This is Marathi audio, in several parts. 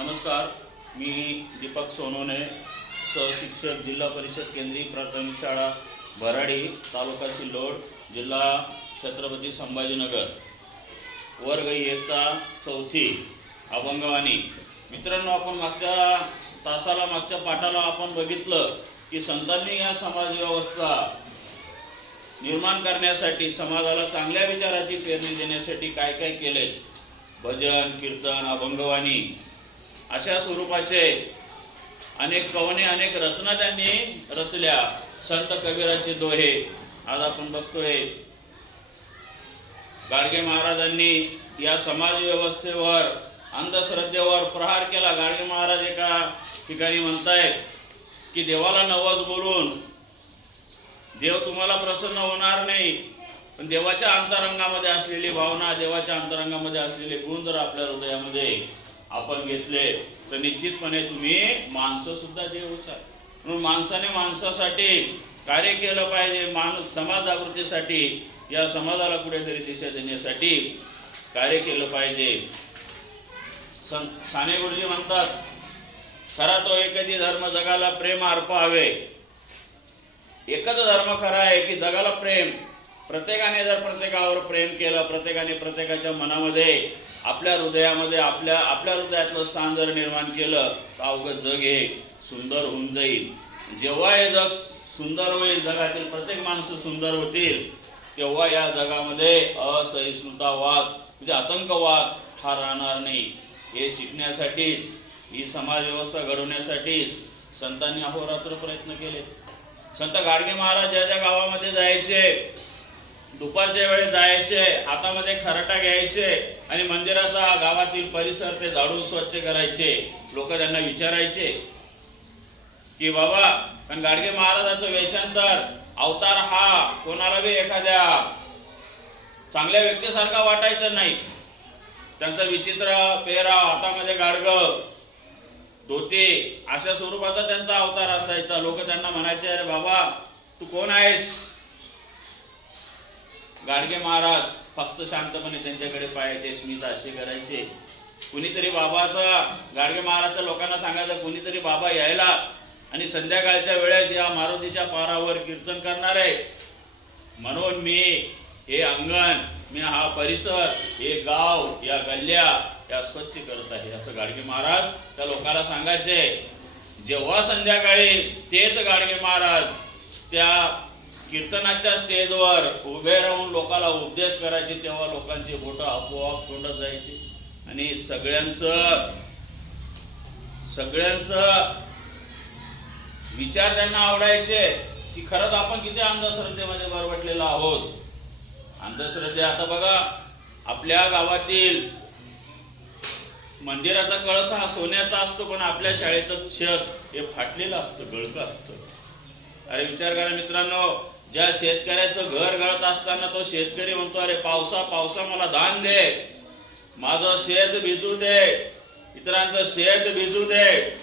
नमस्कार, मी दीपक सोनवणे, सहशिक्षक, जिल्हा परिषद केंद्रीय प्राथमिक शाळा भराडी, तालुका सिल्लोड, जिल्हा छत्रपती संभाजीनगर, वर्ग इयत्ता चौथी, अभंगवाणी. मित्रांनो, आपण मागच्या पाठाला आपण बघितलं की संतांनी या समाज व्यवस्था निर्माण करण्यासाठी, समाजाला चांगल्या विचाराची पेरणी देण्यासाठी काय काय केले. भजन, कीर्तन, अभंगवाणी अशा स्वरूपाचे अनेक कवने, अनेक रचना त्यांनी रचल्या. संत कबीराचे दोहे आज आपण बघतोय. गाडगे महाराजांनी या समाज व्यवस्थेवर, अंधश्रद्धेवर प्रहार केला. गाडगे महाराज एका ठिकाणी म्हणतायत की देवाला नवस बोलून देव तुम्हाला प्रसन्न होणार नाही, पण देवाच्या अंतरंगामध्ये असलेली भावना, देवाच्या अंतरंगामध्ये असलेले गुण जर आपल्या हृदयामध्ये आपण घेतले तर निश्चितपणे तुम्ही माणसं सुद्धा देव होता. म्हणून माणसाने माणसासाठी कार्य केलं पाहिजे. समाज जागृतीसाठी, या समाजाला कुठेतरी दिशा देण्यासाठी कार्य केलं पाहिजे. साने गुरुजी म्हणतात, खरा तो एकच धर्म जगाला प्रेम अर्पावे. एकच धर्म खरा आहे की जगाला प्रेम. प्रत्येकाने जर प्रत्येकावर प्रेम केलं, प्रत्येकाने प्रत्येकाच्या मनामध्ये, आपल्या हृदयामध्ये, आपल्या हृदयातलं स्थान जर निर्माण केलं तर अवघं जग हे सुंदर होऊन जाईल. जेव्हा हे जग सुंदर होईल, जगातील प्रत्येक माणसं सुंदर होतील, तेव्हा या जगामध्ये असहिष्णुतावाद म्हणजे आतंकवाद हा राहणार नाही. हे शिकण्यासाठीच, ही समाज व्यवस्था घडवण्यासाठीच संतांनी अहोरात्र प्रयत्न केले. संत गाडगे महाराज ज्या ज्या गावामध्ये जायचे, दुपारच्या वेळेस जायचे, हातामध्ये खराटा घ्यायचे आणि मंदिराचा, गावातील परिसर ते झाडून स्वच्छ करायचे. लोक त्यांना विचारायचे की बाबा, कारण गाडगे महाराजाचं वेशांतर, अवतार हा कोणाला बी एखाद्या चांगल्या व्यक्तीसारखा वाटायचं नाही. त्यांचा विचित्र पेहराव, हातामध्ये गाडगं, धोती, अशा स्वरूपाचा त्यांचा अवतार असायचा. लोक त्यांना म्हणायचे, अरे बाबा तू कोण आहेस? गाडगे महाराज फक्त शांतपणे त्यांच्याकडे पाहायचे, स्मित असे करायचे. कुणीतरी बाबाचा, गाडगे महाराजच्या लोकांना सांगायचं, कुणीतरी बाबा यायला आणि संध्याकाळच्या वेळेस या मारुतीच्या पारावर कीर्तन करणार आहे, म्हणून मी हे अंगण, मी हा परिसर, हे गाव, या गल्ल्या या स्वच्छ करत आहे, असं गाडगे महाराज त्या लोकांना सांगायचे. जेव्हा संध्याकाळी तेच गाडगे महाराज त्या कीर्तनाच्या स्टेजवर उभे राहून लोकांना उपदेश करायचे, तेव्हा लोकांची बोटं आपोआप तोंडात जायची आणि सगळ्यांचं विचार त्यांना आवडायचे की खरंच आपण किती अंधश्रद्धेमध्ये बरवटलेलो आहोत. अंधश्रद्धे, आता बघा, आपल्या गावातील मंदिराचा कळस हा सोन्याचा असतो, पण आपल्या शाळेचं छत हे फाटलेलं असतं, गळकं असतं. अरे विचार करा मित्रांनो, ज्या शेतकऱ्याचं घर गळत असताना तो शेतकरी म्हणतो, अरे पावसा मला दान दे, माझं शेत भिजू दे, इतरांचं शेत भिजू दे.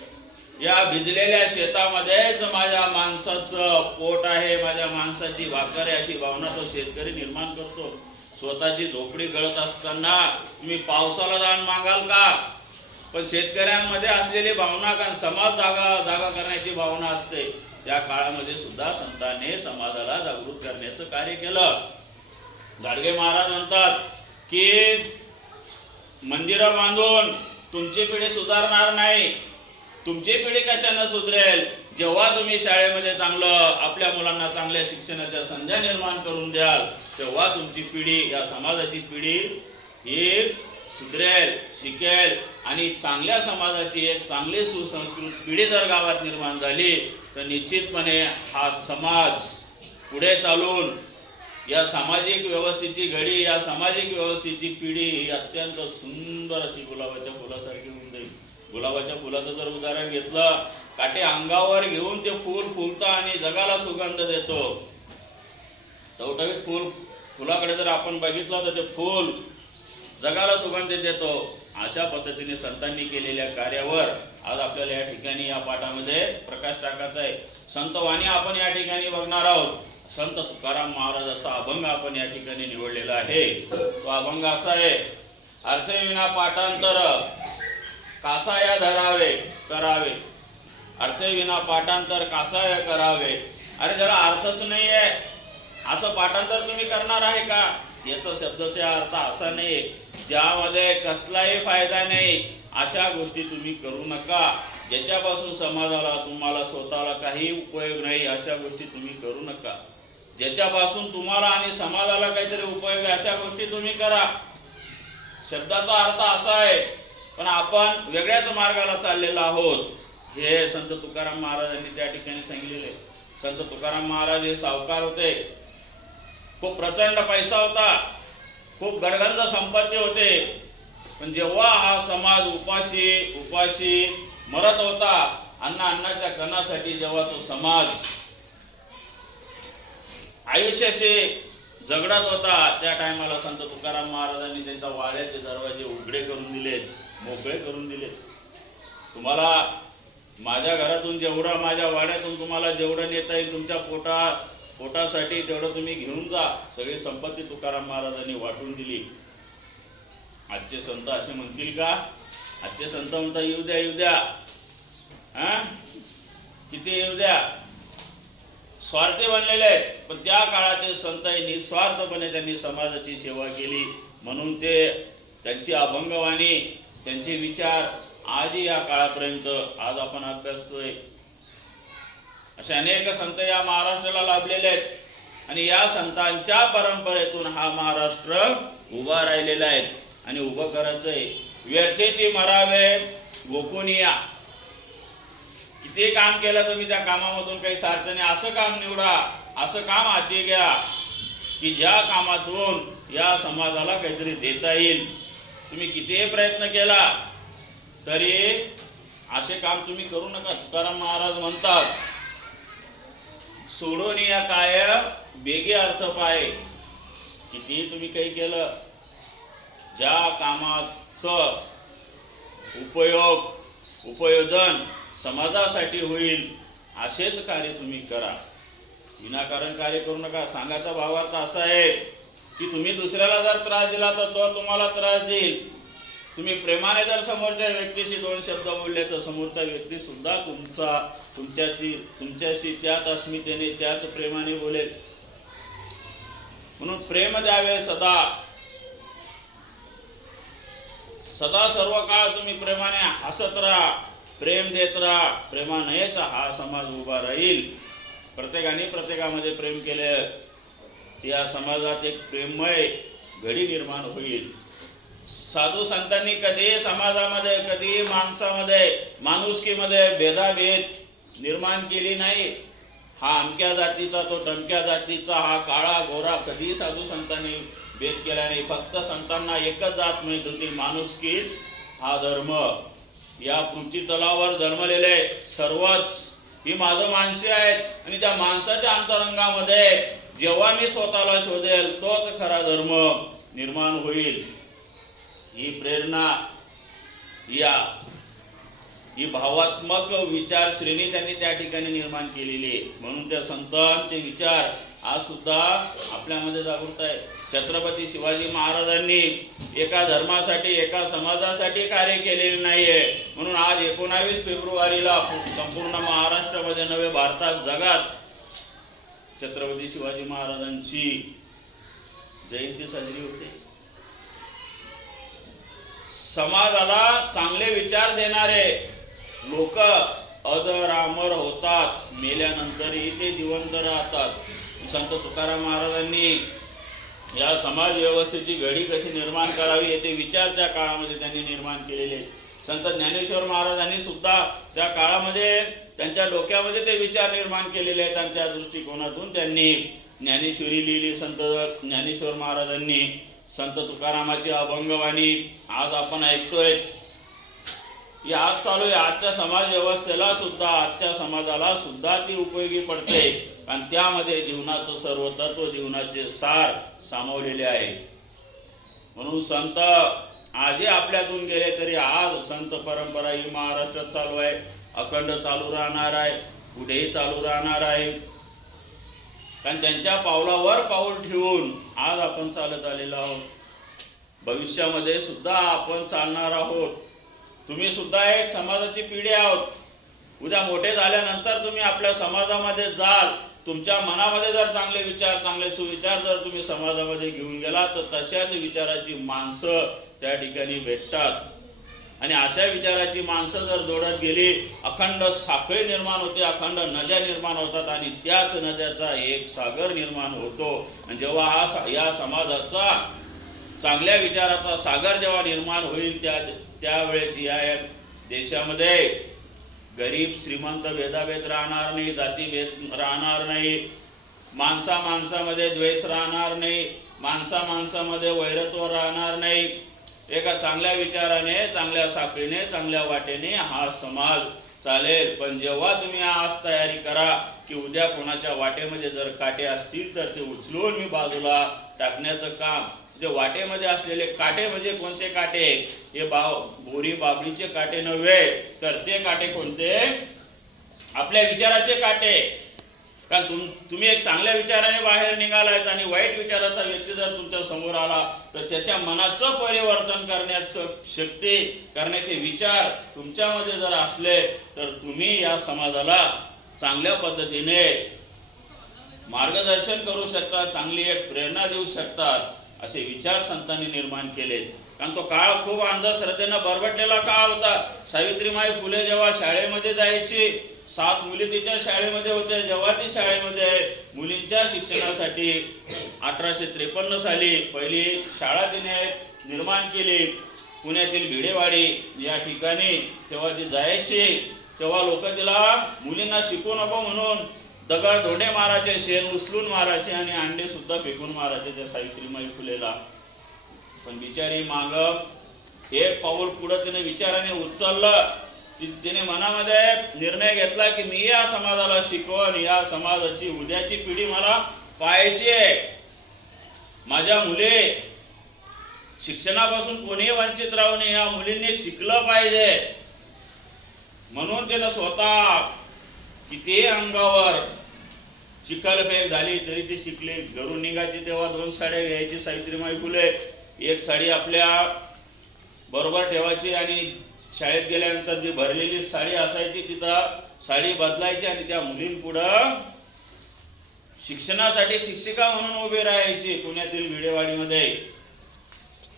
या भिजलेल्या शेतामध्येच माझ्या माणसाचं पोट आहे, माझ्या माणसाची भाकर आहे, अशी भावना तो शेतकरी निर्माण करतो. स्वतःची झोपडी गळत असताना तुम्ही पावसाला दान मागाल का? पण शेतकऱ्यांमध्ये असलेली भावना, कारण समाज जागा करण्याची भावना असते, त्या काळामध्ये सुद्धा संतांनी समाजाला जागृत करण्याचं कार्य केलं. गाडगे महाराज म्हणतात की मंदिरं बांधून तुमची पिढी सुधारणार नाही. तुमची पिढी कशाने सुधरेल? जेव्हा तुम्ही शाळेमध्ये चांगलं, आपल्या मुलांना चांगल्या शिक्षणाच्या संध्या निर्माण करून द्याल, तेव्हा तुमची पिढी, या समाजाची पिढी ही सुधरेल, शिकेल आणि चांगल्या समाजाची एक चांगली सुसंस्कृत पिढी जर गावात निर्माण झाली तर निश्चितपणे हा समाज पुढे चालून या सामाजिक व्यवस्थेची घडी, या सामाजिक व्यवस्थेची पिढी ही अत्यंत सुंदर अशी गुलाबाच्या फुलासारखी होऊन जाईल. गुलाबाच्या फुलाचं जर उदाहरण घेतलं, काटे अंगावर घेऊन ते फूल फुलतं आणि जगाला सुगंध देतो. टवटवीत फुलाकडे जर आपण बघितलं तर ते फूल जगाला सुगंध देतो. अशा पद्धतीने संतांनी केलेल्या कार्यावर आज आपल्याला या ठिकाणी, या पाठामध्ये प्रकाश टाकायचा आहे. संतवाणी आपण या ठिकाणी बघणार आहोत. संत तुकाराम महाराजाचा अभंग आपण या ठिकाणी निवडलेला आहे. तो अभंग असा आहे, अर्थविना पाठांतर कासाया धरावे करावे, अर्थविना पाठांतर कासाया करावे. अरे जरा अर्थच नाही आहे असं पाठांतर तुम्ही करणार आहे का? याचा शब्दशः अर्थ असा नाही ज्यामध्ये कसलाही फायदा नाही अशा गोष्टी तुम्ही करू नका. ज्याच्यापासून समाजाला तुम्हाला स्वतःला काही उपयोग नाही अशा गोष्टी तुम्ही करू नका. ज्याच्यापासून तुम्हाला आणि समाजाला काहीतरी उपयोग आहे अशा गोष्टी तुम्ही करा. शब्दाचा अर्थ असा आहे, पण आपण वेगळ्याच मार्गाला चाललेलो आहोत. हे संत तुकाराम महाराजांनी त्या ठिकाणी सांगितलेले. संत तुकाराम महाराज हे सावकार होते, खूप प्रचंड पैसा होता, खूप गडगंज संपत्ती होते. पण जेव्हा हा समाज उपाशी मरत होता, अन्नाच्या कणासाठी जेव्हा तो समाज आयुष्याशी झगडत होता, त्या टायमाला संत तुकाराम महाराजांनी त्यांच्या वाड्याचे दरवाजे उघडे करून दिलेत, मोकळे करून दिलेत. तुम्हाला माझ्या घरातून जेवढं, माझ्या वाड्यातून तुम्हाला जेवढं नेता येईल तुमच्या पोटासाठी तेवढं तुम्ही घेऊन जा. सगळी संपत्ती तुकाराम महाराजांनी वाटून दिली. आजचे संत असे म्हणतील का? आजचे संत म्हणतात येऊ द्या किती येऊ द्या, स्वार्थी बनलेले आहेत. पण त्या काळाचे संत निस्वार्थपणे त्यांनी समाजाची सेवा केली. म्हणून त्यांची अभंगवाणी, त्यांचे विचार आजही या काळापर्यंत आज आपण अभ्यासतोय. असे अनेक संत या महाराष्ट्राला लाभलेले आहेत आणि या संतांच्या परंपरेतून हा महाराष्ट्र उभा राहिलेला आहे. आणि उभं करायचंय. व्यर्थेची मरावे गोकुनिया. किती काम केलं तुम्ही, त्या कामामधून काही सार्थ नाही. असं काम निवडा, असं काम हाती घ्या की ज्या कामातून या समाजाला काहीतरी देता येईल. तुम्ही कितीही प्रयत्न केला तरी असे काम तुम्ही करू नका. तुकाराम महाराज म्हणतात, सोडून या काय बेगे अर्थ पाय. कितीही तुम्ही काही केलं, ज्या कामाचं उपयोजन समाजासाठी होईल असेच कार्य तुम्ही करा. विनाकारण कार्य करू नका. सांगायचा भावार्थ असा आहे की तुम्ही दुसऱ्याला जर त्रास दिला तर तो तुम्हाला त्रास देईल. तुम्ही प्रेमाने जर समोरच्या व्यक्तीशी दोन शब्द बोलले तर समोरचा व्यक्ती सुद्धा तुमच्याशी त्याच अस्मितेने, त्याच प्रेमाने बोलेल. म्हणून प्रेम द्यावे सदा सर्व काळ तुम्ही प्रेमाने हसत राहा, प्रेम देत राहा. प्रेमानेच हा समाज उभा राहील. प्रत्येकामध्ये प्रेम केले या समाजात एक प्रेममय घडी निर्माण होईल. साधू संतांनी कधी समाजामध्ये, कधी माणसामध्ये, माणुसकीमध्ये भेदाभेद निर्माण केली नाही. हा अमक्या जातीचा, तो टमक्या जातीचा, हा काळा गोरा, कधी साधू संतांनी भेद केला नाही. फक्त संतांना एकच जात माहित होती, माणुसकीच हा धर्म. या पृथ्वी तलावर जन्मलेले सर्वच ही माझं माणसे आहेत आणि त्या माणसाच्या अंतरंगामध्ये जेव्हा मी स्वतःला शोधेल तोच खरा धर्म निर्माण होईल. ही प्रेरणा, ही भावात्मक विचार श्रेणी त्यांनी त्या ठिकाणी निर्माण केलेली आहे. म्हणून त्या संतांचे विचार आज सुद्धा आपल्यामध्ये जागृत आहे. छत्रपती शिवाजी महाराजांनी एका धर्मासाठी, एका समाजासाठी कार्य केलेले नाहीये. म्हणून आज 19 फेब्रुवारीला संपूर्ण महाराष्ट्रामध्ये, नव्हे भारतात, जगात छत्रपती शिवाजी महाराजांची जयंती साजरी होते. समाजाला चांगले विचार देणारे लोक अजरामर होतात, मेल्यानंतरही ते जिवंत राहतात. संत तुकाराम महाराजांनी या समाज व्यवस्थेची घडी कशी निर्माण करावी याचे विचार त्या काळामध्ये त्यांनी निर्माण केलेले. संत ज्ञानेश्वर महाराजांनी सुद्धा त्या काळामध्ये त्यांच्या डोक्यामध्ये ते विचार निर्माण केलेले आहेत आणि त्या दृष्टिकोनातून त्यांनी ज्ञानेश्वरी लिहिली. संत ज्ञानेश्वर महाराजांनी संत तुकारामाची अभंगवाणी आज आपण ऐकतोय. ही आज चालू आहे. आजच्या समाज व्यवस्थेला सुद्धा, आजच्या समाजाला सुद्धा ती उपयोगी पडते आणि त्यामध्ये जीवनाचं सर्व तत्व, जीवनाचे सार सामावलेले आहे. म्हणून संत आजही आपल्यातून गेले तरी आज संत परंपरा ही महाराष्ट्रात चालू आहे, अखंड चालू राहणार आहे, पुढेही चालू राहणार आहे. कारण त्यांच्या पावलावर पाऊल ठेवून आज आपण चालत आलेलो आहोत. भविष्यामध्ये सुद्धा आपण चालणार आहोत. तुम्ही सुद्धा एक समाजाची पिढी आहोत. उद्या मोठे झाल्यानंतर तुम्ही आपल्या समाजामध्ये जाल, तुमच्या मनामध्ये जर चांगले विचार, चांगले सुविचार जर तुम्ही समाजामध्ये घेऊन गेला तर तशाच विचाराची माणसं त्या ठिकाणी भेटतात. आणि अशा विचाराची माणसं जर जोडत गेली, अखंड साखळी निर्माण होते, अखंड नद्या निर्माण होतात आणि त्याच नद्याचा एक सागर निर्माण होतो. आणि जेव्हा या समाजाचा चांगल्या विचाराचा सागर जेव्हा निर्माण होईल त्यावेळेस या देशामध्ये गरीब श्रीमंत भेदाभेद राहणार नाही, जातीभेद राहणार नाही, माणसा माणसामध्ये द्वेष राहणार नाही, माणसा माणसामध्ये वैरत्व राहणार नाही. एका चांगल्या विचाराने, चांगल्या साखळीने, चांगल्या वाटेने हा समाज चालेल. पण जेव्हा तुम्ही आज तयारी करा की उद्या कोणाच्या वाटेमध्ये जर काटे असतील तर ते उचलून मी बाजूला टाकण्याचं काम. जे वाटेमध्ये असलेले काटे म्हणजे कोणते काटे? हे बोरी बाबळीचे काटे नव्हे, तर ते काटे कोणते? आपल्या विचाराचे काटे. कारण तुम्ही एक चांगल्या विचाराने बाहेर निघालात आणि वाईट विचाराचा व्यक्ती जर तुमच्या समोर आला तर त्याच्या मनाचं परिवर्तन करण्याचं शक्ती, करण्याचे विचार तुमच्यामध्ये जर असले तर तुम्ही या समाजाला चांगल्या पद्धतीने मार्गदर्शन करू शकता, चांगली एक प्रेरणा देऊ शकतात. असे विचार संतांनी निर्माण केले. कारण तो काळ खूप अंधश्रद्धेनं बरबटलेला काळ होता. सावित्रीमाई फुले जेव्हा शाळेमध्ये जायची, 7 मुली तिच्या शाळेमध्ये होत्या. जेव्हा ती शाळेमध्ये मुलींच्या शिक्षणासाठी 1853 साली पहिली शाळा तिने निर्माण केली पुण्यातील भिडेवाडी या ठिकाणी. तेव्हा ती जायची, तेव्हा लोक तिला मुलींना शिकू नको म्हणून दगड धोंडे मारायचे, शेण उचलून मारायचे आणि अंडे सुद्धा फेकून मारायचे त्या सावित्रीमाई फुलेला. पण बिचारी माग एक पाऊल पुढे तिने विचाराने उचललं. तिने मनामध्ये निर्णय घेतला की मी या समाजाला शिकवण, या समाजाची उद्याची पिढी मला पाहायची आहे. माझ्या मुली शिक्षणापासून कोणीही वंचित राहू नये, या मुलींनी शिकलं पाहिजे. म्हणून तिने स्वतः किती अंगावर चिखलफेक झाली तरी ती शिकली. घरून निघायची तेव्हा 2 साड्या घ्यायची सावित्रीमाई फुले. एक साडी आपल्या बरोबर ठेवायची आणि शाळेत गेल्यानंतर जी भरलेली साडी असायची तिथं साडी बदलायची आणि त्या मुलींपुढं शिक्षणासाठी शिक्षिका म्हणून उभी राहायची. पुण्यातील भिडेवाडीमध्ये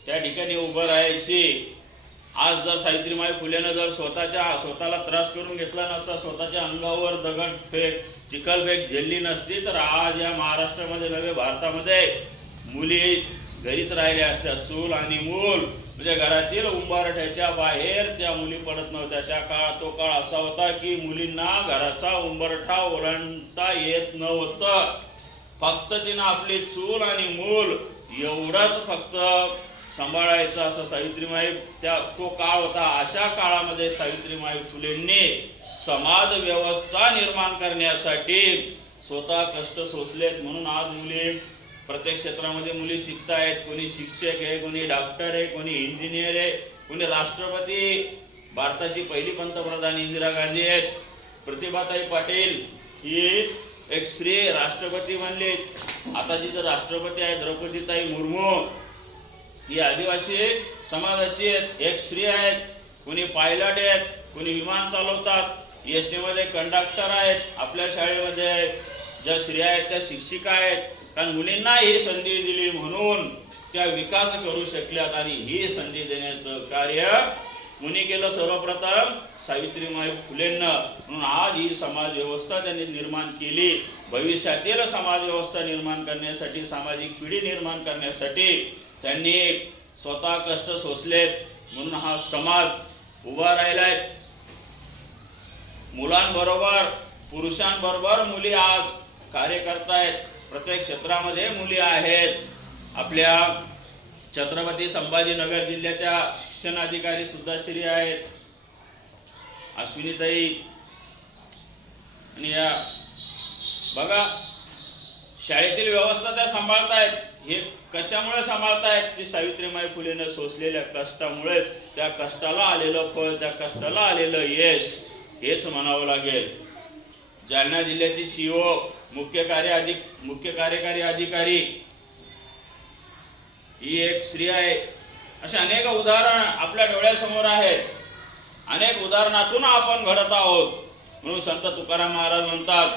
त्या ठिकाणी उभं राहायची. आज जर सावित्रीमाई फुलेनं जर स्वतःला त्रास करून घेतला नसता, स्वतःच्या अंगावर दगडफेक, चिखलफेक झेलली नसती तर आज या महाराष्ट्रामध्ये नव्हे भारतामध्ये मुली घरीच राहिल्या असत्या. चूल आणि मूल म्हणजे घरातील उंबरठ्याच्या बाहेर त्या मुली पडत नव्हत्या. त्या काळात तो काळ असा होता की मुलींना घराचा उंबरठा ओलांडता येत नव्हतं. फक्त तिनं आपली चूल आणि मूल एवढंच फक्त सांभाळायचं असं सावित्रीमाई तो काळ होता. अशा काळामध्ये सावित्रीमाई फुलेंनी समाज व्यवस्था निर्माण करण्यासाठी स्वतः कष्ट सोसलेत. म्हणून आज मुली प्रत्येक क्षेत्रामध्ये मुली शिकतायत. कोणी शिक्षक आहे, कोणी डॉक्टर आहे, कोणी इंजिनियर आहे, कोणी राष्ट्रपती. भारताची पहिली पंतप्रधान इंदिरा गांधी आहेत. प्रतिभाताई पाटील ही एक स्त्री राष्ट्रपती बनली. आता जिथे राष्ट्रपती आहे द्रौपदीताई मुर्मू ही आदिवासी समाजाची एक स्त्री आहेत. कोणी पायलट आहेत, कोणी विमान चालवतात, एसटी मध्ये कंडक्टर आहेत. आपल्या शाळेमध्ये ज्या स्त्रिया आहेत त्या शिक्षिका आहेत. कारण मुलींना ही संधी दिली म्हणून त्या विकास करू शकल्यात. आणि ही संधी देण्याचं कार्य मुनी केलं सर्वप्रथम सावित्रीमाई फुलेंना. म्हणून आज ही समाज व्यवस्था त्यांनी निर्माण केली. भविष्यातील समाज व्यवस्था निर्माण करण्यासाठी, सामाजिक पिढी निर्माण करण्यासाठी त्यांनी स्वतः कष्ट सोसलेत. म्हणून हा समाज उभा राहिलाय. मुलांबरोबर पुरुषांबरोबर मुली आज कार्य करतायत. प्रत्येक क्षेत्रामध्ये मुली आहेत. आपल्या छत्रपती संभाजीनगर जिल्ह्याच्या शिक्षणाधिकारी सुद्धा स्त्री आहेत, अश्विनीताई. आणि या बघा शाळेतील व्यवस्था त्या सांभाळतायत. हे कशामुळे सांभाळतायत? की सावित्रीमाई फुलेनं सोसलेल्या कष्टामुळे. त्या कष्टाला आलेलं फळ, त्या कष्टाला आलेलं यश हेच म्हणावं लागेल. जालना जिल्ह्याची सीओ, मुख्य कार्यकारी अधिकारी ही एक स्त्री आहे. असे अनेक उदाहरण आपल्या डोळ्यासमोर आहेत. अनेक उदाहरणातून आपण घडत आहोत. म्हणून संत तुकाराम महाराज म्हणतात,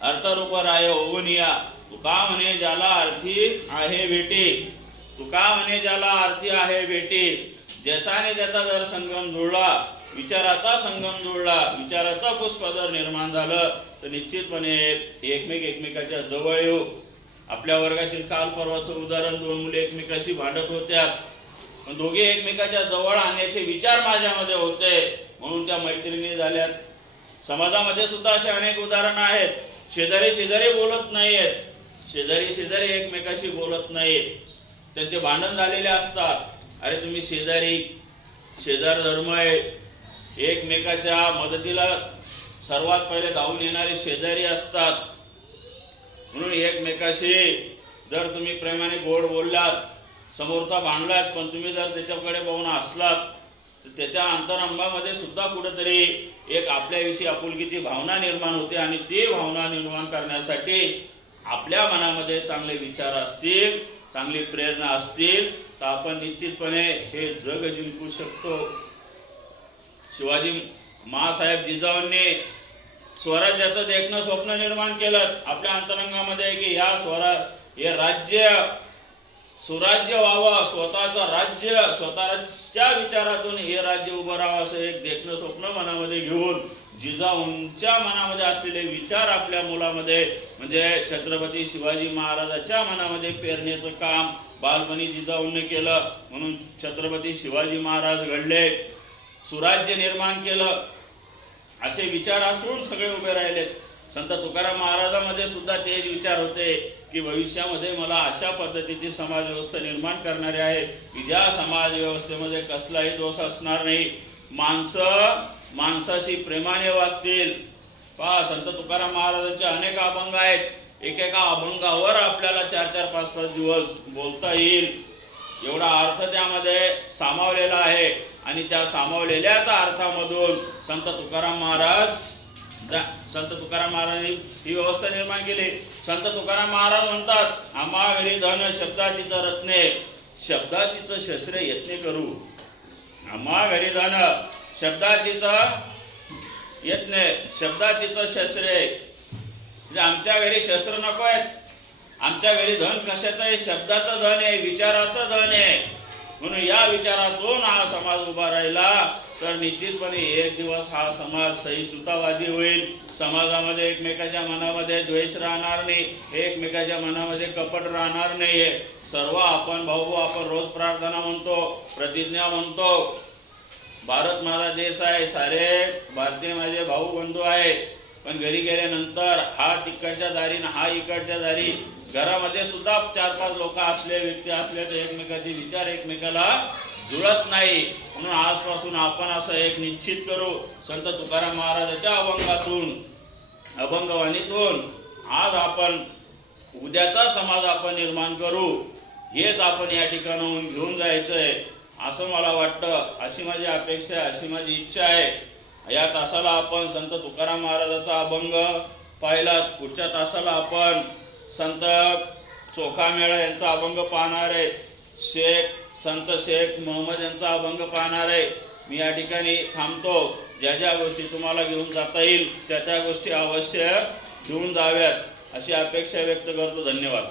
अर्थरूप राय होऊन या, तुका म्हणे ज्याला अर्थी आहे भेटी. तुका म्हणे ज्याला अर्थी आहे भेटी. ज्याचाने ज्याचा जर संगम जुळला, विचाराचा संगम जुळला, विचाराचा पुष्प जर निर्माण झालं, तर निश्चितपणे एकमेकाच्या जवळ येऊ. आपल्या वर्गातील काल परवाचं उदाहरण, दोन मुले एकमेकाशी भांडत होत्या, पण दोघे एकमेकाच्या जवळ आणण्याचे विचार माझ्यामध्ये होते, म्हणून त्या मैत्रिणी झाल्यात. समाजामध्ये सुद्धा असे अनेक उदाहरण आहेत. शेजारी शेजारी बोलत नाहीयेत, शेजारी शेजारी एकमेकाशी बोलत नाहीत, त्यांचे भांडण झालेले असतात. अरे तुम्ही शेजारी, शेजार धर्म आहे, एकमेकाच्या मदतीला सर्वात पहिले धावून येणारे शेजारी असतात. म्हणून एकमेकाशी जर तुम्ही प्रेमाने गोड बोललात, समोरचा भांडलात, पण तुम्ही जर त्याच्याकडे पाहून हसलात, तर त्याच्या अंतरंगामध्ये सुद्धा कुठेतरी एक आपल्याविषयी आपुलकीची भावना निर्माण होते. आणि ती भावना निर्माण करण्यासाठी आपल्या मनामध्ये चांगले विचार असतील, चांगली प्रेरणा असतील, तर आपण निश्चितपणे हे जग जिंकू शकतो. शिवाजी महासाहेब जिजाऊंनी स्वराज्याचं देखणं स्वप्न निर्माण केलं आपल्या अंतरंगामध्ये, की हे राज्य सुराज्य व्हावं, स्वतःचं राज्य, स्वतःच्या विचारातून हे राज्य उभं राहावं, असं एक देखणं स्वप्न मनामध्ये घेऊन जिजाऊंच्या मनामध्ये असलेले विचार आपल्या मुलामध्ये म्हणजे छत्रपती शिवाजी महाराजांच्या मनामध्ये पेरण्याचं काम बालपणी जिजाऊंनी केलं. म्हणून छत्रपती शिवाजी महाराज घडले, सुराज्य निर्माण केलं. असे विचारातून सगळे उभे राहिलेत. संत तुकाराम महाराजांमध्ये सुद्धा तेच विचार होते, की भविष्यामध्ये मला अशा पद्धतीची समाज व्यवस्था निर्माण करणारे आहे, की ज्या समाज व्यवस्थेमध्ये कसलाही दोष असणार नाही, माणसाशी प्रेमाने वागतील. पहा, संत तुकाराम महाराजांचे अनेक अभंग आहेत. एकेका अभंगावर आपल्याला 4-4, 5-5 दिवस बोलता येईल, एवढा अर्थ त्यामध्ये सामावलेला आहे. आणि त्या सामावलेल्याच अर्थामधून संत तुकाराम महाराजांनी ही व्यवस्था निर्माण केली. संत तुकाराम महाराज म्हणतात, आम्हा घरी धन शब्दाचीच रत्ने, शब्दाचीच शस्त्रे यत्ने करू. आम्हा घरी धन शब्दाचीच यत्ने, शब्दाचीच शस्त्रे. म्हणजे आमच्या घरी शस्त्र नको आहेत, आमच्या घरी धन कशाचं आहे? शब्दाचं धन आहे, विचाराचं धन आहे. म्हणून या विचारातून हा समाज उभा राहिला तर निश्चितपणे एक दिवस हा समाज सहिष्णुतावादी होईल. समाजामध्ये एकमेकाच्या मनामध्ये द्वेष राहणार नाही, एकमेकाच्या मनामध्ये कपट राहणार नाहीये. सर्व आपण भाऊ, आपण रोज प्रार्थना म्हणतो, प्रतिज्ञा म्हणतो, भारत माझा देश आहे, सारे भारतीय माझे भाऊ बंधू आहे. पण घरी गेल्यानंतर हा तिकडच्या दारी ना हा इकडच्या दारी, घरामध्ये सुद्धा 4-5 लोक असले, व्यक्ती असले, तर एकमेकाचे विचार एकमेकाला जुळत नाही. म्हणून आजपासून आपण असं एक निश्चित करू, संत तुकाराम महाराजांच्या अभंगवाणीतून आज आपण उद्याचा समाज आपण निर्माण करू. हेच आपण या ठिकाणाहून घेऊन जायचंय असं मला वाटतं, अशी माझी अपेक्षा, अशी माझी इच्छा आहे. या तासाला आपण संत तुकाराम महाराजांचा अभंग पाहिला, पुढच्या तासाला आपण संत चोखामेळा यांचा अभंग पाहणार आहे, संत शेख मोहम्मद यांचा अभंग पाहणार आहे. मी या ठिकाणी थांबतो. ज्या ज्या गोष्टी तुम्हाला घेऊन जाता येईल त्या त्या गोष्टी अवश्य घेऊन जाव्यात अशी अपेक्षा व्यक्त करतो. धन्यवाद.